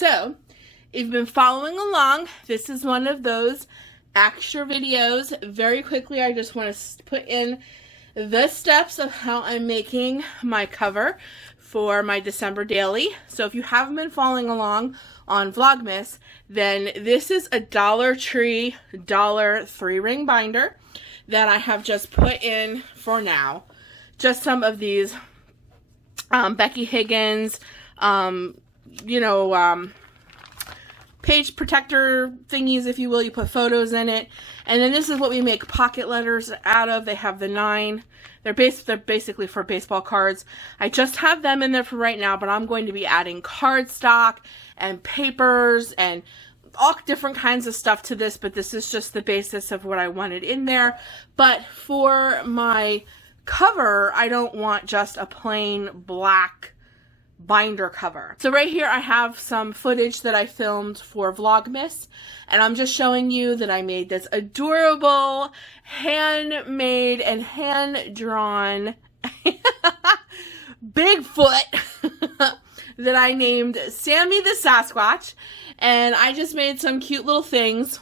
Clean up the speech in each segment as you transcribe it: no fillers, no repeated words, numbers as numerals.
So, if you've been following along, this is one of those extra videos. Very quickly, I just want to put in the steps of how I'm making my cover for my December daily. So if you haven't been following along on Vlogmas, then this is a Dollar Tree dollar 3-ring binder that I have just put in for now. Just some of these Becky Higgins, page protector thingies, if you will. You put photos in it. And then this is what we make pocket letters out of. They have the 9. They're basically for baseball cards. I just have them in there for right now, but I'm going to be adding cardstock and papers and all different kinds of stuff to this, but this is just the basis of what I wanted in there. But for my cover, I don't want just a plain black binder cover. So right here I have some footage that I filmed for Vlogmas, and I'm just showing you that I made this adorable handmade and hand-drawn Bigfoot that I named Sammi the Sasquatch, and I just made some cute little things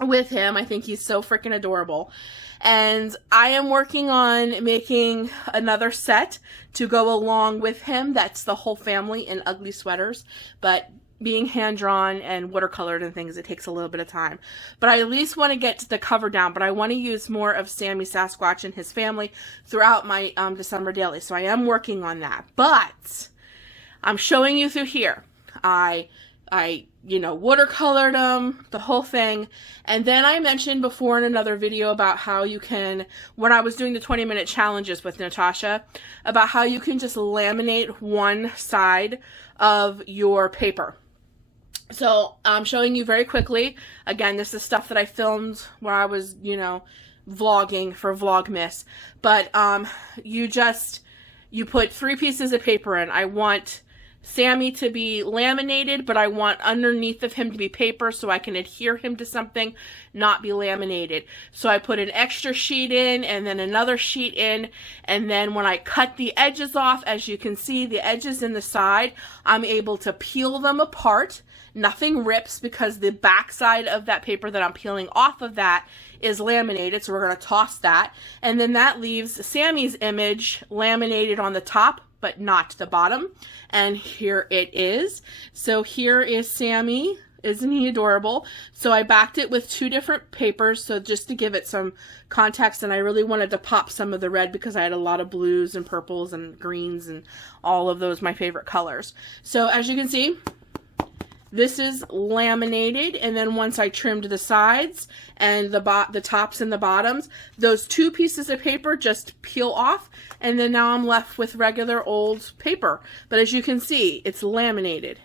with him. I think he's so freaking adorable. And I am working on making another set to go along with him. That's the whole family in ugly sweaters. But being hand-drawn and watercolored and things, it takes a little bit of time. But I at least want to get the cover down. But I want to use more of Sammi Sasquatch and his family throughout my December daily. So I am working on that. But I'm showing you through here. I watercolored them, the whole thing. And then I mentioned before in another video about how you can, when I was doing the 20-minute challenges with Natasha, about how you can just laminate one side of your paper. So I'm showing you very quickly. Again, this is stuff that I filmed where I was, vlogging for Vlogmas. But you put 3 pieces of paper in. I want Sammi to be laminated, but I want underneath of him to be paper so I can adhere him to something, not be laminated. So I put an extra sheet in and then another sheet in, and then when I cut the edges off, as you can see, the edges in the side, I'm able to peel them apart. Nothing rips because the back side of that paper that I'm peeling off of that is laminated, so we're going to toss that. And then that leaves Sammy's image laminated on the top, but not the bottom. And here it is. So here is Sammi. Isn't he adorable? So I backed it with 2 different papers, so just to give it some context, and I really wanted to pop some of the red because I had a lot of blues and purples and greens and all of those, my favorite colors. So as you can see, this is laminated, and then once I trimmed the sides and the tops and the bottoms, those 2 pieces of paper just peel off, and then now I'm left with regular old paper. But as you can see, it's laminated.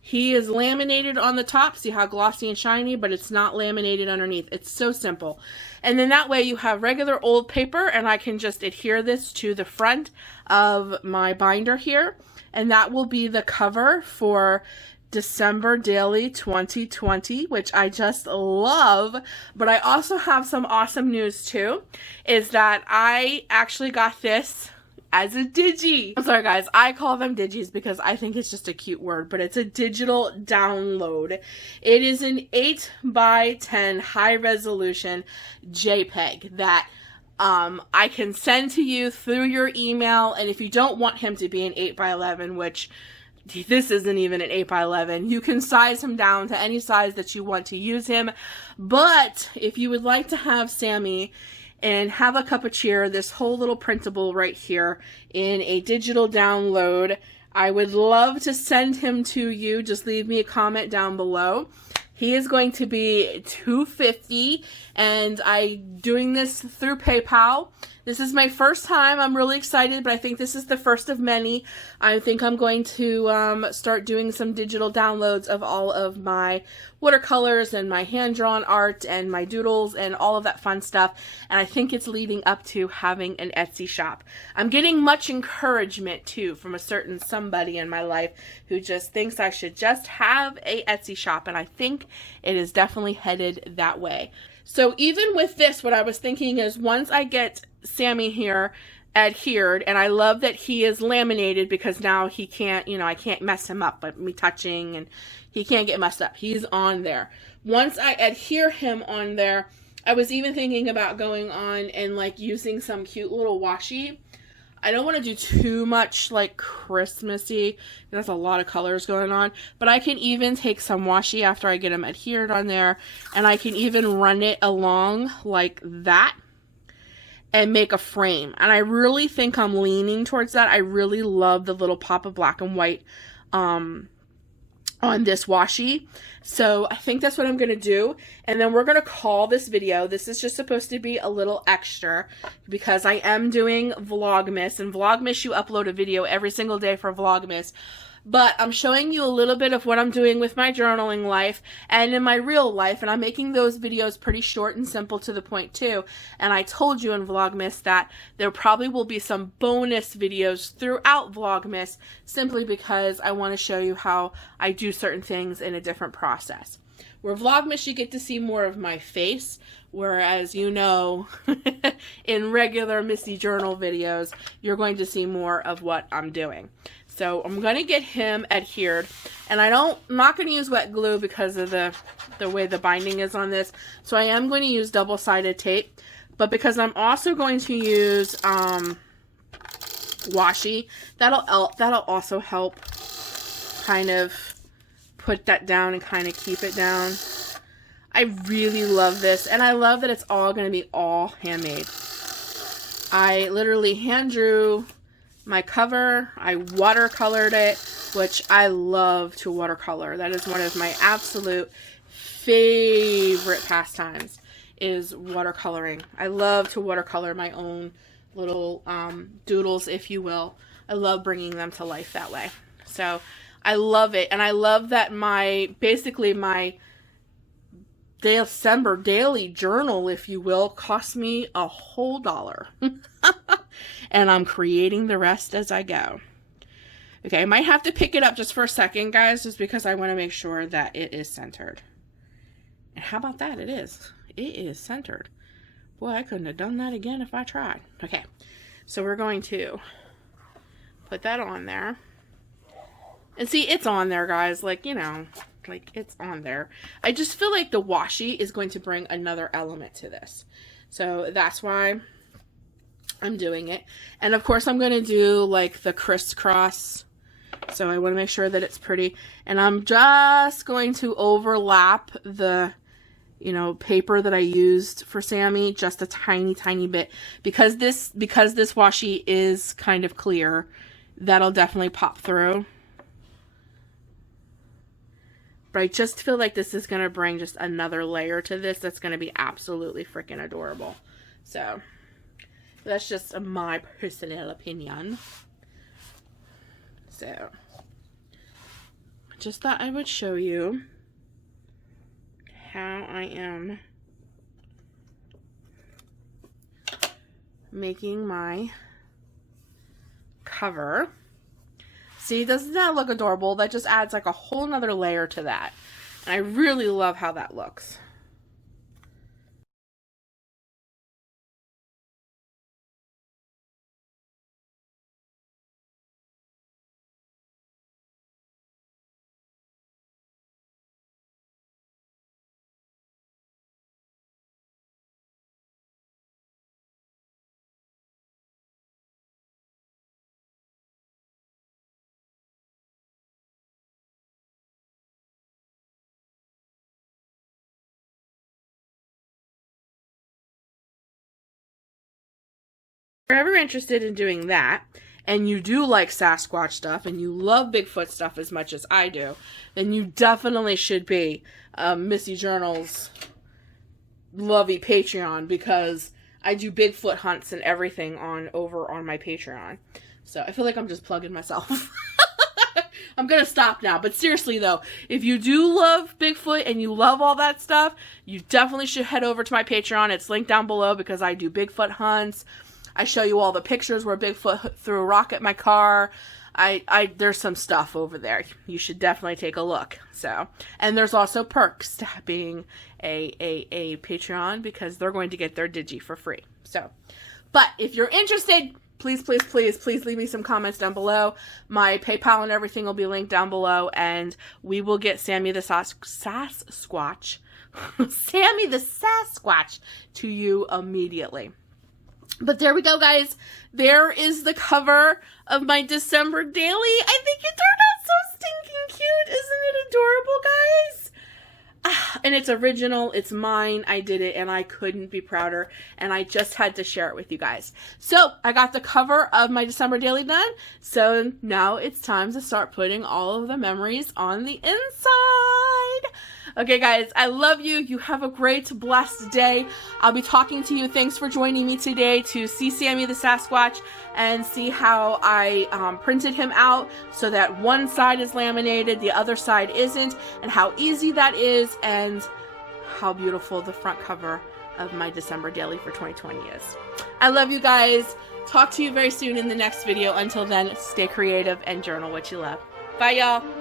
He is laminated on the top. See how glossy and shiny, but it's not laminated underneath. It's so simple. And then that way you have regular old paper, and I can just adhere this to the front of my binder here, and that will be the cover for December Daily 2020, which I just love. But I also have some awesome news too, is that I actually got this as a digi. I'm sorry guys, I call them digis because I think it's just a cute word, but it's a digital download. It is an 8x10 high resolution JPEG that I can send to you through your email. And if you don't want him to be an 8x11, which this isn't even an 8x11. You can size him down to any size that you want to use him. But if you would like to have Sammi and have a cup of cheer, this whole little printable right here in a digital download, I would love to send him to you. Just leave me a comment down below. He is going to be $250, and I'm doing this through PayPal. This is my first time. I'm really excited, but I think this is the first of many. I think I'm going to start doing some digital downloads of all of my watercolors and my hand-drawn art and my doodles and all of that fun stuff. And I think it's leading up to having an Etsy shop. I'm getting much encouragement, too, from a certain somebody in my life who just thinks I should just have a Etsy shop. And I think it is definitely headed that way. So even with this, what I was thinking is once I get Sammi here adhered, and I love that he is laminated because now he can't, you know, I can't mess him up by me touching, and he can't get messed up. He's on there. Once I adhere him on there, I was even thinking about going on and like using some cute little washi. I don't want to do too much like Christmassy. There's a lot of colors going on, but I can even take some washi after I get him adhered on there, and I can even run it along like that and make a frame. And I really think I'm leaning towards that. I really love the little pop of black and white on this washi. So I think that's what I'm going to do. And then we're going to call this video. This is just supposed to be a little extra because I am doing Vlogmas. And Vlogmas, you upload a video every single day for Vlogmas. But I'm showing you a little bit of what I'm doing with my journaling life and in my real life. And I'm making those videos pretty short and simple to the point too. And I told you in Vlogmas that there probably will be some bonus videos throughout Vlogmas simply because I want to show you how I do certain things in a different process. Where Vlogmas, you get to see more of my face. Whereas, you know, in regular Missy journal videos, you're going to see more of what I'm doing. So I'm going to get him adhered, and I'm not going to use wet glue because of the way the binding is on this. So I am going to use double-sided tape, but because I'm also going to use washi, that'll also help kind of put that down and kind of keep it down. I really love this, and I love that it's all going to be all handmade. I literally hand drew my cover. I watercolored it, which I love to watercolor. That is one of my absolute favorite pastimes, is watercoloring. I love to watercolor my own little doodles, if you will. I love bringing them to life that way. So I love it, and I love that basically my December daily journal, if you will, cost me a whole $1. And I'm creating the rest as I go. Okay, I might have to pick it up just for a second, guys, just because I want to make sure that it is centered. And how about that? It is. It is centered. Boy, I couldn't have done that again if I tried. Okay, so we're going to put that on there. And see, it's on there, guys. Like, you know, like it's on there. I just feel like the washi is going to bring another element to this. So that's why I'm doing it. And of course I'm going to do like the crisscross. So I want to make sure that it's pretty. And I'm just going to overlap the, you know, paper that I used for Sammy just a tiny, tiny bit. Because this washi is kind of clear, that'll definitely pop through. But I just feel like this is going to bring just another layer to this that's going to be absolutely freaking adorable. So that's just my personal opinion. So just thought I would show you how I am making my cover. See, doesn't that look adorable? That just adds like a whole nother layer to that. And I really love how that looks. If you're ever interested in doing that, and you do like Sasquatch stuff, and you love Bigfoot stuff as much as I do, then you definitely should be Missy Journal's Lovie Patreon, because I do Bigfoot hunts and everything over on my Patreon. So I feel like I'm just plugging myself. I'm going to stop now. But seriously, though, if you do love Bigfoot and you love all that stuff, you definitely should head over to my Patreon. It's linked down below because I do Bigfoot hunts. I show you all the pictures where Bigfoot threw a rock at my car. There's some stuff over there. You should definitely take a look. So, and there's also perks to being a Patreon because they're going to get their Digi for free. So, but if you're interested, please, please, please, please leave me some comments down below. My PayPal and everything will be linked down below, and we will get Sammi the Sasquatch, Sammi the Sasquatch to you immediately. But there we go, guys. There is the cover of my December daily. I think it turned out so stinking cute. Isn't it adorable, guys? And it's original. It's mine. I did it, and I couldn't be prouder. And I just had to share it with you guys. So I got the cover of my December daily done. So now it's time to start putting all of the memories on the inside. Okay, guys, I love you. You have a great, blessed day. I'll be talking to you. Thanks for joining me today to see Sammi the Sasquatch and see how I printed him out so that one side is laminated, the other side isn't, and how easy that is, and how beautiful the front cover of my December daily for 2020 is. I love you guys. Talk to you very soon in the next video. Until then, stay creative and journal what you love. Bye, y'all.